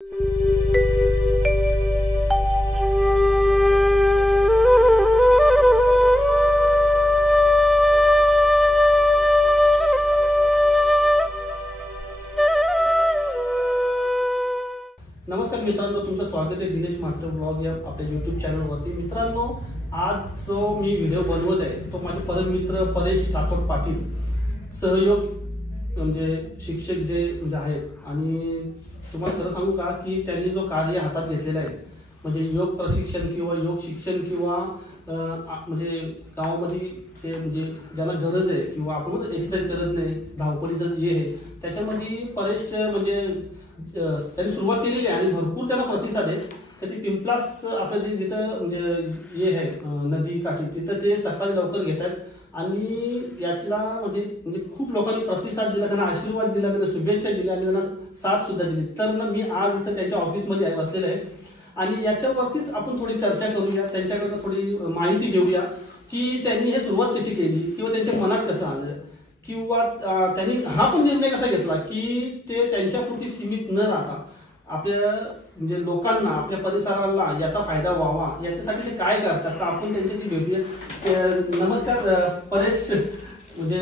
नमस्कार मित्रांनो, तुमचं स्वागत आहे दिनेश म्हात्रे ब्लॉग या आपल्या यूट्यूब चॅनलवरती। मित्रांनो, आज जो मी व्हिडिओ बनवत आहे तो माझे परम मित्र परेश राठोड पाटील, सहयोग म्हणजे शिक्षक जे म्हणजे आहेत। आणि तुम्हाला खरं सांगू का की त्यांनी जो कार्य हातात घेतलेला आहे म्हणजे योग प्रशिक्षण किंवा योग शिक्षण किंवा म्हणजे गावामध्ये ते म्हणजे ज्याला गरज आहे किंवा आपण एक्सरसाइज करत नाही, धावपळीचं हे आहे, त्याच्यामध्ये परेश म्हणजे त्यांनी सुरुवात केलेली आहे आणि भरपूर त्यांना प्रतिसाद आहे। तर ती पिंपलास आपल्या जे जिथं म्हणजे हे आहे नदी काठी, तिथं ते सकाळी लवकर घेतात आणि यातला म्हणजे खूप लोकांनी प्रतिसाद दिला, त्यांना आशीर्वाद दिला, त्यांना शुभेच्छा दिल्या आणि त्यांना साथ सुद्धा दिली। तर ना मी आज इथं त्यांच्या ऑफिसमध्ये बसलेलं आहे आणि याच्यावरतीच आपण थोडी चर्चा करूया, त्यांच्याकडनं थोडी माहिती घेऊया की त्यांनी हे सुरुवात कशी केली किंवा त्यांच्या मनात कसं आलं किंवा त्यांनी हा पण निर्णय कसा घेतला की ते त्यांच्यापुरती सीमित न राहता आपल्या म्हणजे लोकांना, आपल्या परिसराला याचा फायदा व्हावा याच्यासाठी ते काय करतात। तर आपण त्यांच्याशी भेटूया। नमस्कार परेश, म्हणजे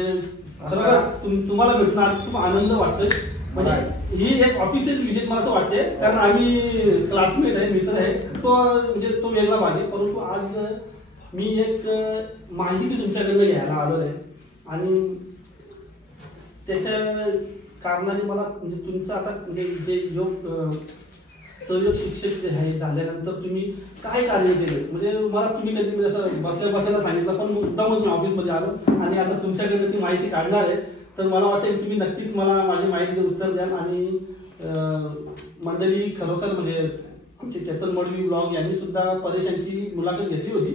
तुम्हाला भेटून आज खूप आनंद वाटतोय। म्हणजे ही एक ऑफिशियल विजिट मला असं वाटते, कारण आम्ही क्लासमेट आहे, मित्र आहे, तो म्हणजे तो वेगळा भाग आहे। परंतु आज मी एक माहिती तुमच्याकडनं घ्यायला आलो आहे आणि त्याच्या कारणाने मला म्हणजे तुमचं आता म्हणजे जे योग सहयोग शिक्षक जे आहे झाल्यानंतर तुम्ही काय कार्य केलं, म्हणजे मला तुम्ही कधी म्हणजे असं बसल्या सांगितलं, पण मुद्दामच मी ऑफिसमध्ये आलो आणि आता तुमच्याकडे ती माहिती काढणार आहे। तर मला वाटतं की तुम्ही नक्कीच मला माझी माहितीचं उत्तर द्याल आणि मंडळी खरोखर म्हणजे आमचे चेतन मडवी ब्लॉग यांनी सुद्धा परेशांची मुलाखत घेतली होती।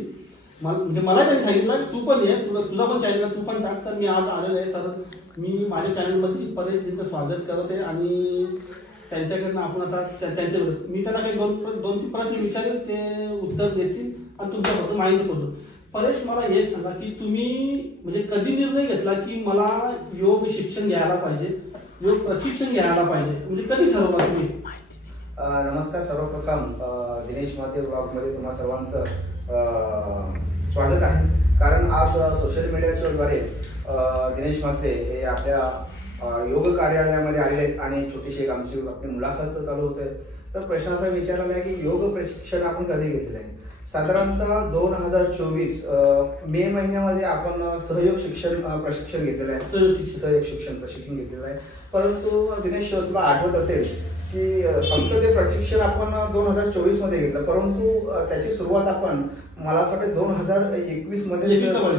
म्हणजे मला त्यांनी सांगितलं तू पण ये, तुझा पण चॅनल तू पण टाक। तर मी आज आलेलो आहे, तर मी माझ्या चॅनलमध्ये परेशजींचं स्वागत करत आहे आणि त्यांच्याकडनं आपण आता मी त्यांना काही दोन तीन प्रश्न विचारेल, ते उत्तर देतील आणि तुमच्याबद्दल माहिती पोहोचू। परेश, मला हे सांगा की तुम्ही म्हणजे कधी निर्णय घेतला की मला योग शिक्षण घ्यायला पाहिजे, योग प्रशिक्षण घ्यायला पाहिजे, म्हणजे कधी ठरवलं तुम्ही? नमस्कार, सर्वप्रथम दिनेश म्हात्रे ब्लॉगमध्ये तुम्हा सर्वांचं स्वागत आहे। कारण आज सोशल मीडियाच्या द्वारे दिनेश म्हात्रे हे आपल्या योग कार्यालयामध्ये आले आहेत आणि छोटीशी एक आमची आपली मुलाखत चालू होते। तर प्रश्न असा विचारला आहे की योग प्रशिक्षण आपण कधी घेतलेलं आहे? साधारणतः 2024 मे महिन्यामध्ये आपण सहयोग शिक्षण प्रशिक्षण घेतलेलं आहे, सहयोग शिक्षण प्रशिक्षण घेतलेलं आहे। परंतु दिनेश, तुला आठवत असेल की फक्त ते प्रशिक्षण आपण 2024 मध्ये घेतलं, परंतु त्याची सुरुवात आपण मला असं वाटतं 2021 मध्ये आपण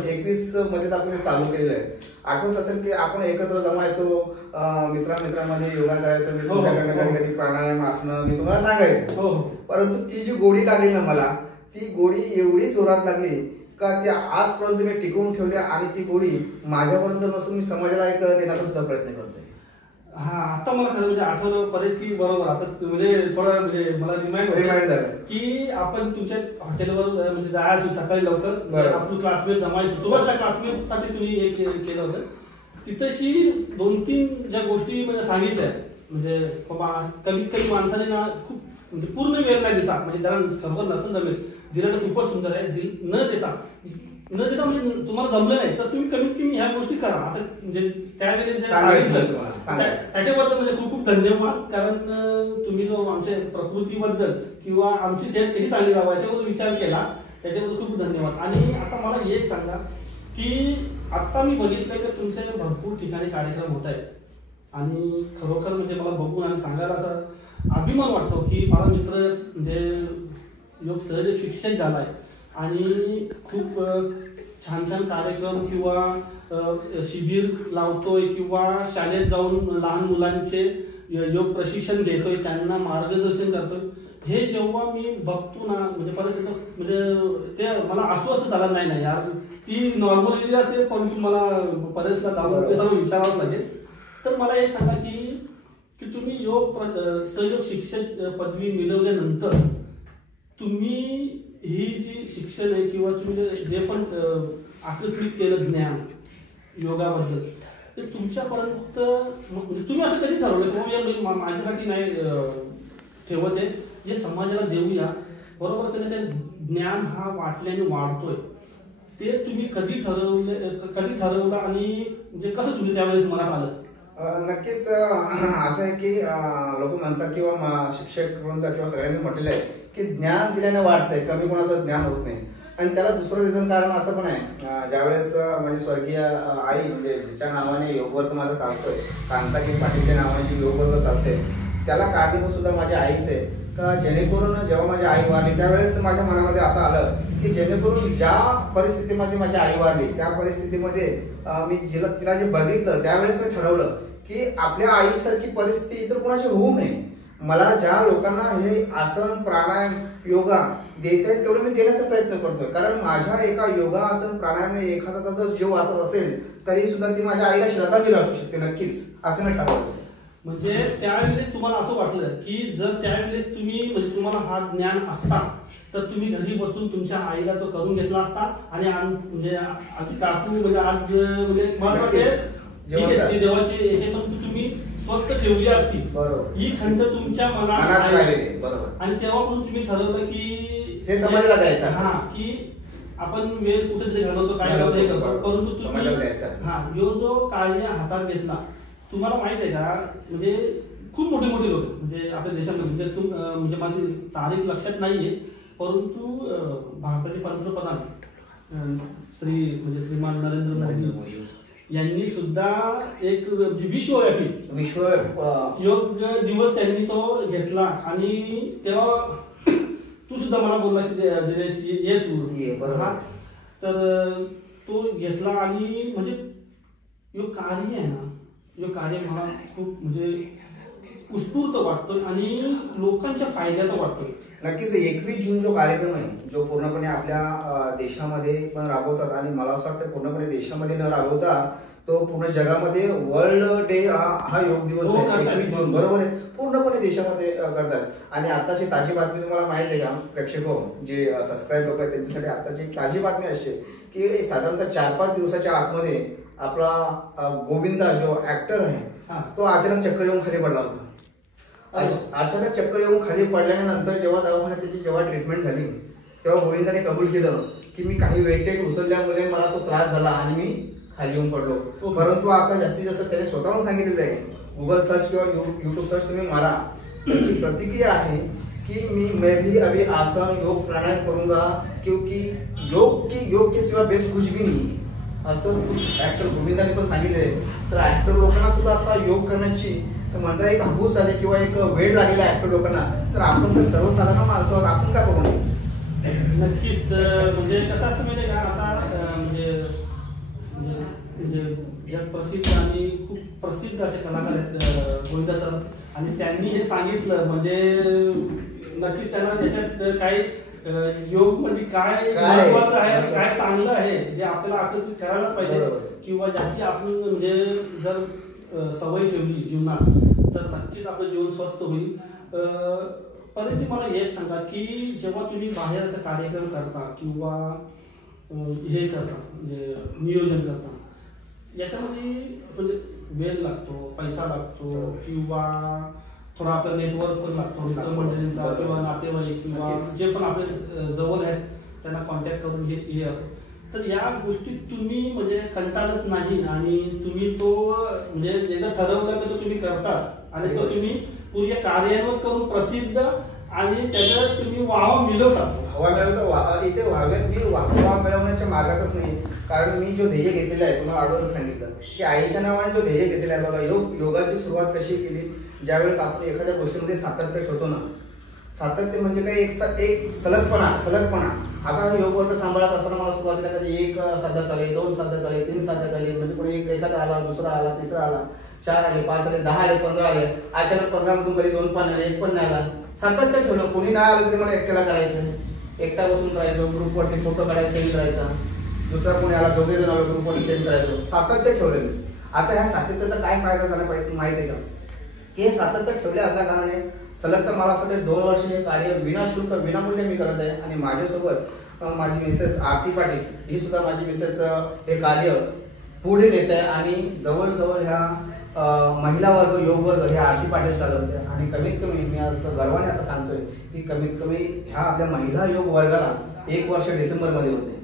ते चालू केलेलं आहे। आठवत असेल की आपण एकत्र जमायचो, मित्रांमध्ये योगा करायचं, मी तुमच्याकडनं कधी कधी प्राणायाम आसनं मी तुम्हाला सांगायचो। परंतु ती जी गोडी लागली ना मला, ती गोडी एवढी जोरात लागली का ती आजपर्यंत मी टिकवून ठेवली आणि ती गोडी माझ्यापर्यंत नसून मी समाजाला एक देण्याचा सुद्धा प्रयत्न करतोय। हा, आता मला खरं म्हणजे आठवलं परेश की बरोबर, आता म्हणजे थोडं म्हणजे मला रिमाइंड की आपण तुमच्या हॉटेलवर म्हणजे जायचो सकाळी लवकर, आपलं क्लासमेट जमायचो, सुरुवातीला क्लासमेट साठी तुम्ही हे केलं होतं। तिथशी 2-3 ज्या गोष्टी म्हणजे सांगितल्या, म्हणजे बाबा कमीत कमी माणसाने ना खूप म्हणजे पूर्ण वेळ नाही देता, म्हणजे त्याला खरोखर नसेल जमेल, दिलं तर खूपच सुंदर आहे, न देता म्हणजे तुम्हाला जमलं नाही तर तुम्ही कमीत कमी ह्या गोष्टी करा असं म्हणजे त्यावेळेस त्याच्याबद्दल म्हणजे खूप खूप धन्यवाद। कारण तुम्ही जो आमच्या प्रकृतीबद्दल किंवा आमची सेहत कशी चांगली राहावी याच्याबद्दल विचार केला, त्याच्याबद्दल खूप धन्यवाद। आणि आता मला एक सांगा की आता मी बघितलं की तुमचे भरपूर ठिकाणी कार्यक्रम होत आहेत आणि खरोखर म्हणजे मला बघून आणि सांगायला असा अभिमान वाटतो की माझा मित्र म्हणजे योग सहयोग शिक्षक झालाय आणि खूप छान छान कार्यक्रम किंवा शिबिर लावतोय किंवा शाळेत जाऊन लहान मुलांचे योग प्रशिक्षण देतोय, त्यांना मार्गदर्शन करतोय। हे जेव्हा मी बघतो ना म्हणजे परिस्थिती म्हणजे ते मला अस्वस्थ झाला नाही ना यार, ती नॉर्मल विधी असते, पण तुम्हाला परेशला जाऊन ते सर्व विचारावं लागेल। तर मला हे सांगा की तुम्ही योग सहयोग शिक्षक पदवी मिळवल्यानंतर तुम्ही ही जी शिक्षण आहे किंवा तुम्ही जे पण आकस्मिक केलं ज्ञान योगाबद्दल, ते तुमच्यापर्यंत म्हणजे तुम्ही असं कधी ठरवलं की माझ्यासाठी नाही ठेवत आहे, जे समाजाला देऊया. बरोबर की नाही? ज्ञान हा वाटल्याने वाढतोय. ते तुम्ही कधी ठरवलं आणि म्हणजे कसं तुमच्या त्यावेळेस मनात आलं? नक्कीच असं आहे की लोक म्हणतात किंवा शिक्षक वृंद किंवा सगळ्यांनी म्हटलेलं आहे की ज्ञान दिल्याने वाढतंय, कमी कोणाचं ज्ञान होत नाही. आणि त्याला दुसरं रिझन कारण असं पण आहे, ज्यावेळेस म्हणजे स्वर्गीय आई म्हणजे जिच्या नावाने योगवर्ग माझा चालतोय, कांताजी पाटीलच्या नावाने योगवर्ग चालते, त्याला कारणीभूत सुद्धा माझ्या आईच आहे. का जेणेकरून जेव्हा माझी आई वारली त्यावेळेस माझ्या मनामध्ये असं आलं की जेणेकरून ज्या परिस्थितीमध्ये माझी आई वारली त्या परिस्थितीमध्ये मी तिला जे बघितलं त्यावेळेस मी ठरवलं की आपल्या आईसारखी परिस्थिती इतर कोणाची होऊ नये. मला ज्या लोकांना हे आसन प्राणायाम योगा देत आहेत तेवढे मी देण्याचा प्रयत्न करतोय. कारण माझ्या एका योगा आसन प्राणायामने एखादा जर जीव वाचत असेल तरी सुद्धा ती माझ्या आईला श्रद्धांजली असू शकते. नक्कीच असं मी ठरवलं. म्हणजे त्यावेळेस तुम्हाला असं वाटलं की जर त्यावेळेस तुम्ही म्हणजे तुम्हाला हा ज्ञान असता तर तुम्ही घरी बसून तुमच्या आईला तो करून घेतला असता आणि म्हणजे आधी काकू म्हणजे आज म्हणजे मला वाटते देवाची याच्यातून तुम्ही स्वस्थ ठेवली असती. बरोबर. ही खंत तुमच्या मनात राहिली. बरोबर. आणि तेव्हापासून तुम्ही ठरवलं की हे समाजाला द्यायचं. हा की आपण वेळ कुठेतरी घालवतो काय घालवतो हे करतो, परंतु तुम्ही जो कार्य हातात घेतला तुम्हाला माहित आहे का? म्हणजे खूप मोठे लोक म्हणजे आपल्या देशामध्ये म्हणजे माझी तारीख लक्षात नाहीये, परंतु भारताचे पंतप्रधान श्रीमान नरेंद्र मोदी यांनी सुद्धा एक विश्वव्यापी योग दिवस त्यांनी तो घेतला. आणि तेव्हा तू सुद्धा मला बोलला की दिनेश ये तू. तर तो घेतला आणि म्हणजे योग कार्य आहे ना, योग कार्य मला खूप म्हणजे उत्स्फूर्त वाटतोय आणि लोकांच्या फायद्याचा वाटतोय. नक्कीच 21 जून जो कार्यक्रम आहे जो पूर्णपणे आपल्या देशामध्ये पण राबवतात आणि मला असं वाटतं पूर्णपणे देशामध्ये न राबवता तो पूर्ण जगामध्ये वर्ल्ड डे हा योग दिवस आहे 21 जून. बरोबर आहे. पूर्णपणे देशामध्ये करतात. आणि आताची ताजी बातमी तुम्हाला माहित आहे का प्रेक्षक जे सबस्क्राईब लोक आहेत त्यांच्यासाठी आताची ताजी बातमी अशी की साधारणतः 4-5 दिवसाच्या आतमध्ये आपला गोविंदा जो ऍक्टर आहे तो अचानक चक्कर येऊन खाली पडला होता. अचानक चक्कर येऊन खाली पडल्यानंतर जेव्हा दवाखान्यात त्याची जेव्हा ट्रीटमेंट झाली तेव्हा गोविंदाने कबूल केलं की मी काही वेटेज उचलल्यामुळे मला तो त्रास झाला आणि मी खाली येऊन पडलो. परंतु आता जास्तीत जास्त त्याने स्वतःहून सांगितलेलं आहे, गुगल सर्च किंवा युट्यूब सर्च तुम्ही मारा, त्याची प्रतिक्रिया आहे कि मैं भी अभी आसन योग प्राणायाम करूंगा क्योंकि योग के सिवा बेस्ट कुछ भी नहीं. असं ऍक्टर गोविंदाने पण सांगितले. तर ऍक्टर लोकांना सुद्धा आता योग करण्याची म्हणता एक हौस आली किंवा एक वेळ लागलेला ऍक्टर लोकांना. तर आपण तर सर्वसाधारण माणसं आहोत, आपण काय करू? नक्कीच. म्हणजे कसं असं माहिती का आता म्हणजे जग प्रसिद्ध आणि खूप प्रसिद्ध असे कलाकार आहेत गोविंदा सर, आणि त्यांनी हे सांगितलं म्हणजे नक्कीच त्यांना त्याच्यात काही योग मध्ये काय महत्वाचं आहे, काय चांगलं आहे जे आपल्याला आकर्षित करायलाच पाहिजे किंवा ज्याची आपण म्हणजे जर सवय ठेवली जीवनात तर नक्कीच आपलं जीवन स्वस्थ होईल. परंतु मला हे सांगा की जेव्हा तुम्ही बाहेर असा कार्यक्रम करता किंवा हे करता म्हणजे नियोजन करता याच्यामध्ये म्हणजे वेळ लागतो, पैसा लागतो किंवा थोडा आपला नेटवर्क पण लागतो मित्रमंडळींचा किंवा नातेवाईक किंवा जे पण आपले जवळ आहेत त्यांना कॉन्टॅक्ट करून हे तर या गोष्टी तुम्ही म्हणजे कंटाळत नाही आणि तुम्ही तो म्हणजे एकदा ठरवलं की तो तुम्ही करताच आणि तो तुम्ही पूर्ण कार्यान्वित करून प्रसिद्ध आणि त्याच्यात तुम्ही वाव मिळवताच. हवा मिळवतो इथे मी वाव मिळवण्याच्या मार्गातच नाही. कारण मी जो ध्येय घेतलेला आहे तुम्हाला अगोदर सांगितलं की आईच्या नावाने जो ध्येय घेतलेला आहे बघा, योगाची सुरुवात कशी केली, ज्यावेळेस आपण एखाद्या गोष्टीमध्ये सातत्य ठेवतो ना, सातत्य म्हणजे काय एक सलगपणा. आता योग वर्ग सांभाळत असताना मला सुरुवातीला कधी 1 साधक आले, 2 साधक आले, 3 साधक आले, म्हणजे कोणी एखादा आला, दुसरा आला, तिसरा आला, 4 आले, 5 आले, 10 आले, 15 आले. अचानक 15 मधून कधी 2 पण आले, 1 पण नाही आला. सातत्य ठेवलं. कोणी नाही आलं तरी मला एकट्याला करायचं, एकटा बसून करायचो, ग्रुपवरती फोटो काढायचा सेंड करायचा, दुसरा कोणी आला 2 जण आलो ग्रुपवरती सेंड करायचो. सातत्य ठेवलं मी. आता ह्या सातत्याचा काय फायदा झाला पाहिजे माहिती आहे का, की हे सातत्य ठेवले असल्या कारणाने सलग तर मला असं 2 वर्ष हे कार्य विनाशुल्क विनामूल्य मी करत आहे. आणि माझ्यासोबत माझी मिसेस आरती पाटील ही सुद्धा माझी मिसेस हे कार्य पुढे नेत आहे आणि जवळजवळ ह्या महिला वर्ग योग वर्ग हे आरती पाटील चालवते आणि आणि कमीत कमी मी असं गर्वाने आता सांगतोय की कमीत कमी ह्या आपल्या महिला योग वर्गाला 1 वर्ष डिसेंबरमध्ये होते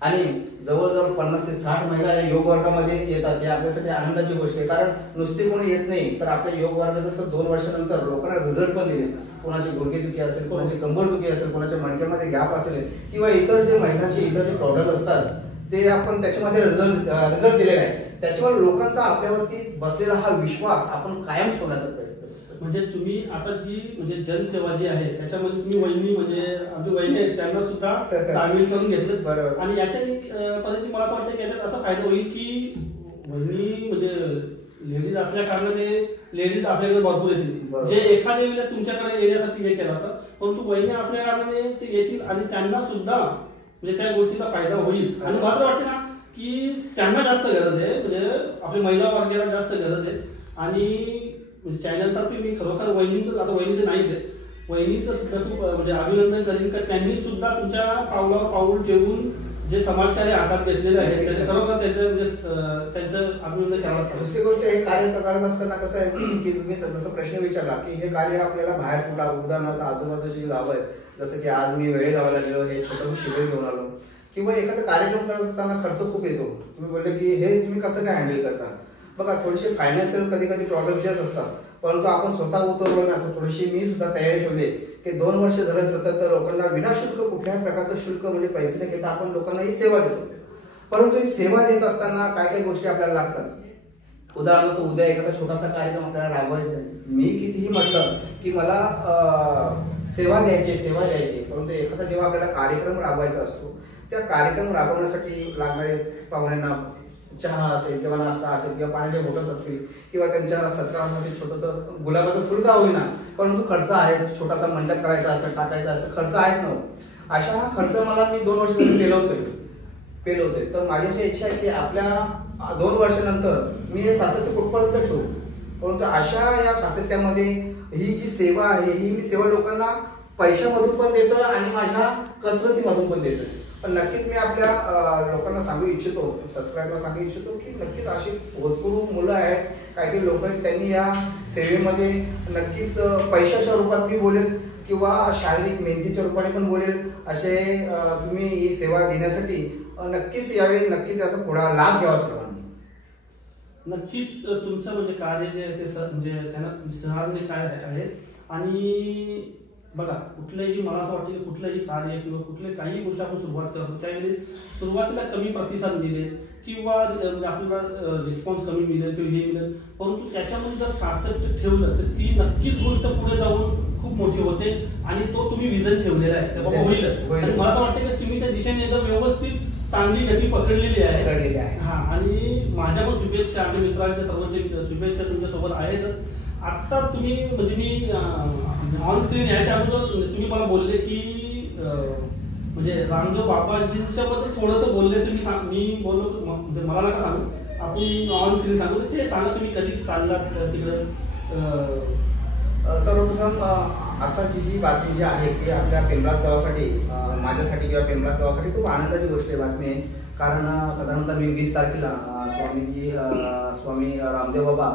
आणि जवळजवळ 50 ते 60 महिला या योग वर्गामध्ये येतात. ही आपल्यासाठी आनंदाची गोष्ट आहे, कारण नुसते कोणी येत नाही तर आपल्या योग वर्गात जसं 2 वर्षानंतर लोकांना रिझल्ट पण दिले. कोणाची गुडघेदुखी असेल, कोणाची कंबरदुखी असेल, कोणाच्या मणक्यामध्ये गॅप असेल किंवा इतर जे महिलांचे इतर जे प्रॉब्लेम असतात ते आपण त्याच्यामध्ये रिझल्ट दिलेला आहे. त्याच्यामुळे लोकांचा आपल्यावरती बसलेला हा विश्वास आपण कायम ठेवण्याचा प्रयत्न करतो. म्हणजे तुम्ही आता जी म्हणजे जनसेवा जी आहे त्याच्यामध्ये तुम्ही वहिनी म्हणजे आमची वहिनी आहेत त्यांना सुद्धा सामील करून घेतलं. बरोबर. आणि याच्याने पद्धती मला असं वाटतं की याच्यात असा फायदा होईल की वहिनी म्हणजे लेडीज असल्या कारणाने लेडीज आपल्याकडे भरपूर येतील, जे एखाद्या वेळेला तुमच्याकडे येण्यासाठी हे केलं असतं, परंतु वहिनी असल्या कारणाने ते येतील आणि त्यांना सुद्धा म्हणजे त्या गोष्टीचा फायदा होईल. आणि मला वाटतं ना की त्यांना जास्त गरज आहे, म्हणजे आपल्या महिला वर्गाला जास्त गरज आहे. आणि चॅनल तर्फे मी खरोखर वहिनीचं, आता वहिनीचं नाहीच आहे, वहिनीचं सुद्धा खूप म्हणजे अभिनंदन करेन का त्यांनी सुद्धा तुमच्या पावलावर पाऊल ठेवून जे समाजकार्य हातात घेतलेलं आहे खरोखर त्याचं म्हणजे त्यांचं अभिनंदन करावं लागतं. दुसरी गोष्ट हे कार्य करत असताना कसं आहे की तुम्ही जसं प्रश्न विचारला की हे कार्य आपल्याला बाहेर कुठला उदाहरणार्थ आजूबाजूची गावं आहेत, जसं की आज मी वेळेगावाला गेलो, हे छोटं शिबिर घेऊन आलो, किंवा एखादा कार्यक्रम करत असताना खर्च खूप येतो. तुम्ही बोलले की हे तुम्ही कसं काय हँडल करता. बघा, थोडेसे फायनान्शियल कधी कधी प्रॉब्लेम येत असतात, परंतु आपण स्वतः उतरलो ना, थोडीशी मी सुद्धा तयारी ठेवली की 2 वर्ष झालं सतत लोकांना विनाशुल्क कुठल्याही प्रकारचं शुल्क म्हणजे पैसे न घेता आपण लोकांना ही सेवा देतो. परंतु ही सेवा देत असताना काय काय गोष्टी आपल्याला लागतात. उदाहरणार्थ उद्या एखादा छोटासा कार्यक्रम आपल्याला राबवायचा आहे, मी कितीही म्हटलं की मला सेवा द्यायची, परंतु एखादा जेव्हा आपल्याला कार्यक्रम राबवायचा असतो त्या कार्यक्रम राबवण्यासाठी लागणारे पाहुण्यांना चहा असेल किंवा नाश्ता असेल किंवा पाण्याच्या बॉटल्स असतील किंवा त्यांच्या सत्कारासाठी छोटंसं गुलाबाचं फुल का होईना, परंतु खर्च आहे. छोटासा मंडप करायचा असेल, टाकायचा असेल, खर्च आहेच ना. अशा हा खर्च मला मी 2 वर्ष पेलवतोय. तर माझी अशी इच्छा आहे की आपल्या 2 वर्षानंतर मी हे सातत्य कुठपर्यंत ठेवू, परंतु अशा या सातत्यामध्ये ही जी सेवा आहे ही मी सेवा लोकांना पैशामधून पण देतोय आणि माझ्या कसरतीमधून पण देतोय. पण नक्कीच मी आपल्या लोकांना सांगू इच्छितो, सबस्क्राईबरला सांगू इच्छितो की नक्कीच अशी भरपूर मुलं आहेत, काही लोक आहेत, त्यांनी या सेवेमध्ये नक्कीच पैशाच्या रूपात मी बोलेल किंवा शारीरिक मेहनतीच्या रूपाने पण बोलेल, असे तुम्ही ही सेवा देण्यासाठी नक्कीच यावे, नक्कीच याचा पुढा लाभ घ्यावा सर्वांनी. नक्कीच तुमचं म्हणजे कार्य जे आहे ते म्हणजे त्यांना सहकार्य काय आहे. आणि बघा, कुठलंही मला असं वाटतं की कुठलंही कार्य किंवा कुठले काही गोष्टी आपण सुरुवात करतो त्यावेळेस सुरुवातीला कमी प्रतिसाद मिळेल किंवा आपल्याला रिस्पॉन्स कमी मिळेल किंवा हे मिळेल, परंतु त्याच्यामध्ये जर सातत्य ठेवलं तर ती नक्कीच गोष्ट पुढे जाऊन खूप मोठी होते आणि तो तुम्ही विजन ठेवलेला आहे बाबा होईलच. आणि मला असं वाटतं की तुम्ही त्या दिशेने एकदम व्यवस्थित चांगली गती पकडलेली आहे. हा, आणि माझ्या पण शुभेच्छा, आमच्या मित्रांच्या सर्वांच्या शुभेच्छा तुमच्या सोबत आहेतच. आता तुम्ही म्हणजे मी ऑन स्क्रीन याच्या अगोदर तुम्ही मला बोलले की म्हणजे रामदेव बाबाजींच्या बद्दल थोडंसं बोलले, तर मी बोललो म्हणजे मला नका सांगू, आपण ऑन स्क्रीन सांगू ते सांगा तुम्ही कधी चाललात तिकडं. सर्वप्रथम आताची जी बातमी जी आहे की आपल्या पेंबराज गावासाठी, माझ्यासाठी किंवा पेंबराज गावासाठी खूप आनंदाची गोष्ट आहे, बातमी आहे. कारण साधारणतः मी 20 तारखेला स्वामी रामदेव बाबा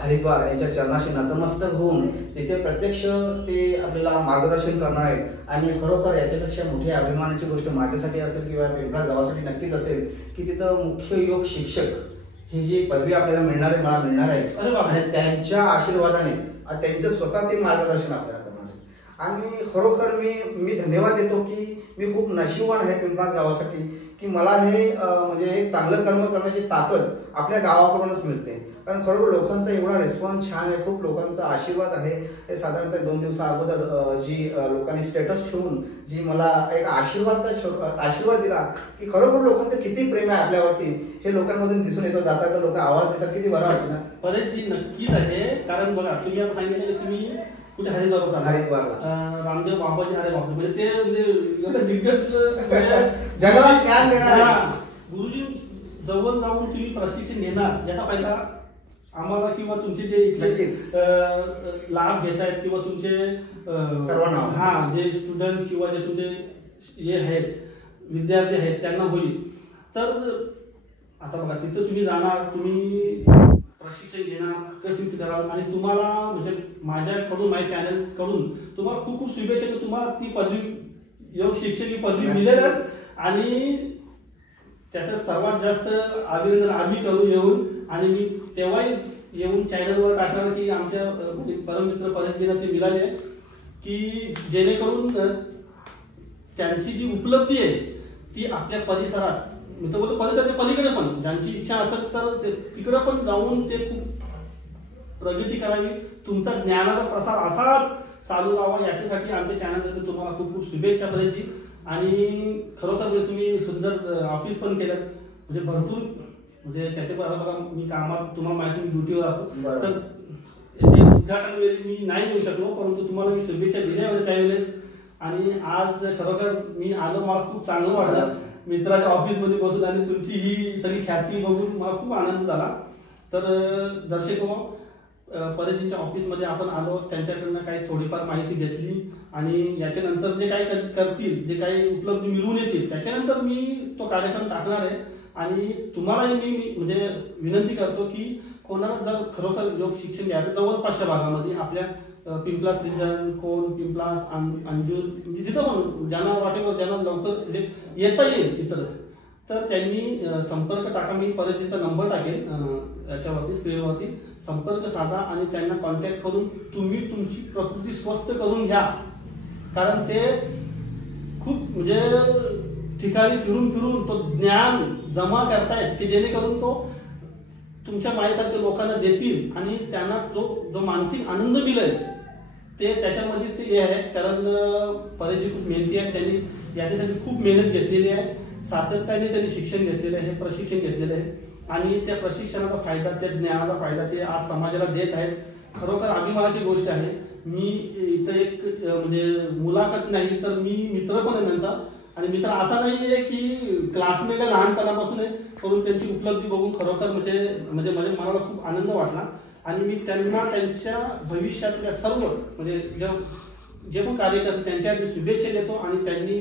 हरिद्वार यांच्या चरणाशी नतमस्तक होऊन तिथे प्रत्यक्ष ते आपल्याला मार्गदर्शन करणार आहे. आणि खरोखर याच्यापेक्षा मोठी अभिमानाची गोष्ट माझ्यासाठी असेल किंवा पेंबराज गावासाठी नक्कीच असेल की तिथं मुख्य योग शिक्षक ही जी पदवी आपल्याला मला मिळणार आहे आणि त्यांच्या आशीर्वादाने त्यांचं स्वतः ते मार्गदर्शन आपल्याला करणार आहे. आणि खरोखर मी धन्यवाद देतो की मी खूप नशीबवान आहे पेंबराज गावासाठी की मला हे म्हणजे चांगलं कर्म करण्याची ताकद आपल्या गावाकडूनच मिळते. कारण खरोखर लोकांचा एवढा रिस्पॉन्स छान आहे, खूप लोकांचा आशीर्वाद आहे. हे साधारणतः 2 दिवसा अगोदर जी लोकांनी स्टेटस ठेवून जी मला एक आशीर्वाद दिला की खरोखर लोकांचं किती प्रेम आहे आपल्यावरती हे लोकांमधून दिसून येतं. जाता लोक आवाज देतात, किती बरं वाटतं ना. बरेचशी नक्कीच आहे. कारण बघा, तुम्ही आता सांगितलं की तुम्ही कुठे हरिद्वारला रामदेव बाबाजी, अरे बापरे, म्हणजे ते म्हणजे दिग्गज जगाला ज्ञान देणार गुरुजी जवळ जाऊन तुम्ही प्रशिक्षण घेणार, याचा फायदा आम्हाला किंवा तुमचे जे इथले लाभ घेत आहेत किंवा तुमचे सर्वांना जे स्टुडंट किंवा जे तुमचे हे आहेत विद्यार्थी आहेत त्यांना होईल. तर आता बघा, तिथं तुम्ही जाणार, तुम्ही प्रशिक्षण घेणार, विकसित कराल आणि तुम्हाला म्हणजे माझ्याकडून माझ्या चॅनल कडून तुम्हाला खूप खूप शुभेच्छा की तुम्हाला ती पदवी योग शिक्षक ही पदवी मिळेलच आणि त्याचं सर्वात जास्त अभिनंदन आम्ही करू येऊन आणि मी तेव्हाही येऊन चॅनलवर टाकणार की आमच्या म्हणजे परममित्र परेशजींना ते मिळाले की जेणेकरून त्यांची जी उपलब्धी आहे ती आपल्या परिसरात मी तर बोलतो परिसराच्या पलीकडे पण ज्यांची इच्छा असेल तर तिकडे पण जाऊन ते खूप प्रगती करावी, तुमचा ज्ञानाचा प्रसार असाच चालू राहावा याच्यासाठी आमच्या चॅनलतर्फे तुम्हाला खूप खूप शुभेच्छा परेशजी. आणि खरोखर तुम्ही सुंदर ऑफिस पण केलं म्हणजे भरपूर म्हणजे त्याचे बघा मी कामात तुम्हाला माहिती मी ड्युटीवर असतो तर त्याचे उद्घाटन वेळी मी नाही येऊ शकलो परंतु तुम्हाला मी शुभेच्छा दिल्या होत्या त्यावेळेस आणि आज खरोखर मी आलो मला खूप चांगलं वाटलं मित्राच्या ऑफिस मध्ये बसून आणि तुमची ही सगळी ख्याती बघून मला खूप आनंद झाला. तर दर्शको परेशजींच्या ऑफिस मध्ये आपण आलो त्यांच्याकडनं काही थोडीफार माहिती घेतली आणि याच्यानंतर जे काही करतील जे काही उपलब्धी मिळवून येतील त्याच्यानंतर मी तो कार्यक्रम टाकणार आहे आणि तुम्हालाही मी म्हणजे विनंती करतो की कोणाला जर खरोखर योग शिक्षण घ्यायचं जवळपासच्या भागामध्ये आपल्या पिंपलास रिजन कोण पिंपलास अंजूर जिथं पण ज्यांना वाटेवर ज्यांना लवकर म्हणजे येता येईल इतर तर त्यांनी संपर्क टाका. मी परेशजींचा नंबर टाकेल याच्यावरती स्क्रीनवरती संपर्क साधा आणि त्यांना कॉन्टॅक्ट करून तुम्ही तुमची प्रकृती स्वस्थ करून घ्या कारण ते खूप म्हणजे ठिकाणी फिरून फिरून तो ज्ञान जमा करतायत की जेणेकरून तो तुमच्या मायेसारख्या लोकांना देतील आणि त्यांना जो मानसिक आनंद मिळेल ते त्याच्यामध्ये ते हे आहे कारण परेशजी खूप मेहनती आहेत, त्यांनी याच्यासाठी खूप मेहनत घेतलेली आहे, सातत्याने त्यांनी शिक्षण घेतलेलं आहे, प्रशिक्षण घेतलेलं आहे आणि त्या प्रशिक्षणाचा फायदा त्या ज्ञानाचा फायदा ते आज समाजाला देत आहेत. खरोखर अभिमानाची गोष्ट आहे. मी इथं एक म्हणजे मुलाखत नाही तर मी मित्र पण आहे त्यांचा आणि मित्र असा नाहीये की क्लासमेट लहानपणापासून आहे करून त्यांची उपलब्धी बघून खरोखर म्हणजे मला खूप आनंद वाटला आणि मी त्यांना त्यांच्या भविष्यातल्या सर्व म्हणजे जे पण कार्य करतात त्यांच्या शुभेच्छा देतो आणि त्यांनी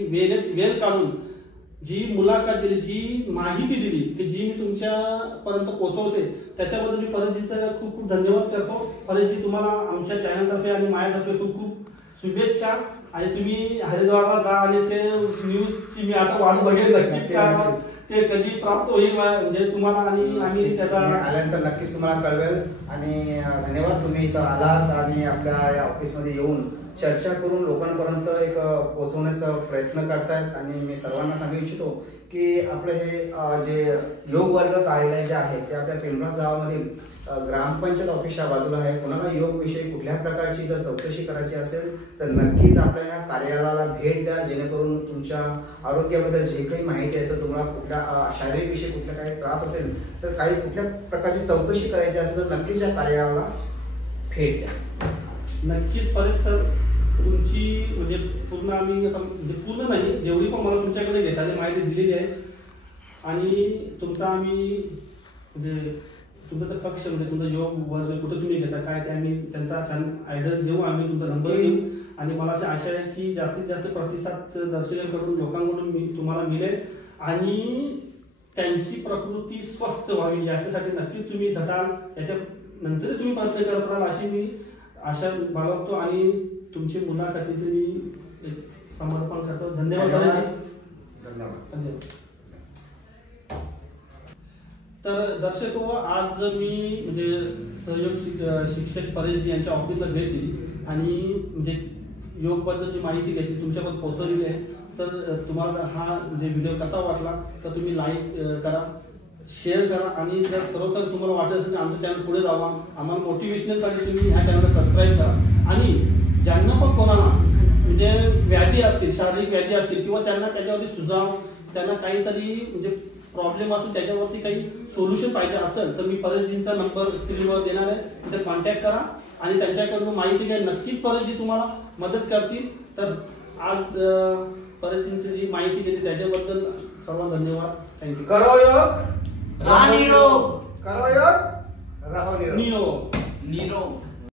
वेळ काढून जी मुलाखत दिली जी माहिती दिली की जी मी तुमच्यापर्यंत पोहोचवते त्याच्याबद्दल मी परेशजीचा खूप खूप धन्यवाद करतो. परेशजी तुम्हाला आमच्या चॅनलतर्फे आणि माझ्यातर्फे खूप खूप शुभेच्छा आणि तुम्ही हरिद्वारला जा आणि ते न्यूजची मी आता वाट बघेल नक्कीच ते कधी प्राप्त होईल म्हणजे तुम्हाला आणि आम्ही त्याचा आल्यानंतर नक्कीच तुम्हाला कळवेल आणि धन्यवाद तुम्ही इथं आलात आणि आपल्या या ऑफिसमध्ये येऊन चर्चा करून लोकांपर्यंत एक पोहोचवण्याचा प्रयत्न करतायत आणि मी सर्वांना सांगू इच्छितो की आपलं हे जे योग वर्ग कार्यालय जे आहे ते आपल्या पिंपळास गावामधील ग्रामपंचायत ऑफिसच्या बाजूला आहे. कोणाला योग विषयी कुठल्या प्रकारची जर चौकशी करायची असेल तर नक्कीच आपल्या या कार्यालयाला भेट द्या जेणेकरून तुमच्या आरोग्याबद्दल जे काही माहिती आहे तुम्हाला कुठल्या शारीरिक विषयी कुठला काही त्रास असेल तर काही कुठल्या प्रकारची चौकशी करायची असेल तर नक्कीच या कार्यालयाला भेट द्या. नक्कीच परेश सर तुमची म्हणजे पूर्ण आम्ही आता म्हणजे पूर्ण नाही जेवढी पण मला तुमच्याकडे घेताना माहिती दिलेली आहे आणि तुमचा आम्ही म्हणजे तुमचा तर कक्ष म्हणजे तुमचा योग वर्ग कुठं तुम्ही घेता काय ते आम्ही त्यांचा ॲड्रेस देऊ आम्ही तुमचा नंबर देऊ आणि मला अशी आशा आहे की जास्तीत जास्त प्रतिसाद दर्शकांकडून लोकांकडून तुम्हाला मिळेल आणि त्यांची प्रकृती स्वस्थ व्हावी याच्यासाठी नक्की तुम्ही झटाल याच्या नंतर तुम्ही प्रयत्न करत राहाल अशी मी आशा बाळगतो आणि तुमची मुलाखतीचे मी समर्पण करतो. धन्यवाद. तर दर्शको आज मी म्हणजे सहयोग शिक्षक परेशजी यांच्या ऑफिसला भेट दिली आणि म्हणजे योग बद्दलची माहिती घेतली तुमच्यापर्यंत पोहोचवलेली आहे. तर तुम्हाला हा म्हणजे व्हिडिओ कसा वाटला तर तुम्ही लाईक करा शेअर करा आणि जर खरोखर तुम्हाला वाटत असेल आमचं चॅनल पुढे जावा आम्हाला मोटिवेशनलसाठी तुम्ही ह्या चॅनलला सबस्क्राईब करा आणि ज्यांना पण कोणाला म्हणजे व्याधी असतील शारीरिक व्याधी असतील किंवा त्यांना त्याच्यावरती सुझाव त्यांना काहीतरी म्हणजे प्रॉब्लेम असेल त्याच्यावरती काही सोल्युशन पाहिजे असेल तर मी परेशजींचा नंबर स्क्रीनवर देणार आहे तिथे कॉन्टॅक्ट करा आणि त्यांच्याकडून माहिती घ्या. नक्कीच परेशजी तुम्हाला मदत करतील. तर आज परेशजींची जी माहिती दिली त्याच्याबद्दल सर्व धन्यवाद. थँक्यू. करो योग राहा निरोग. करो योग राहा निरोग. निरोग.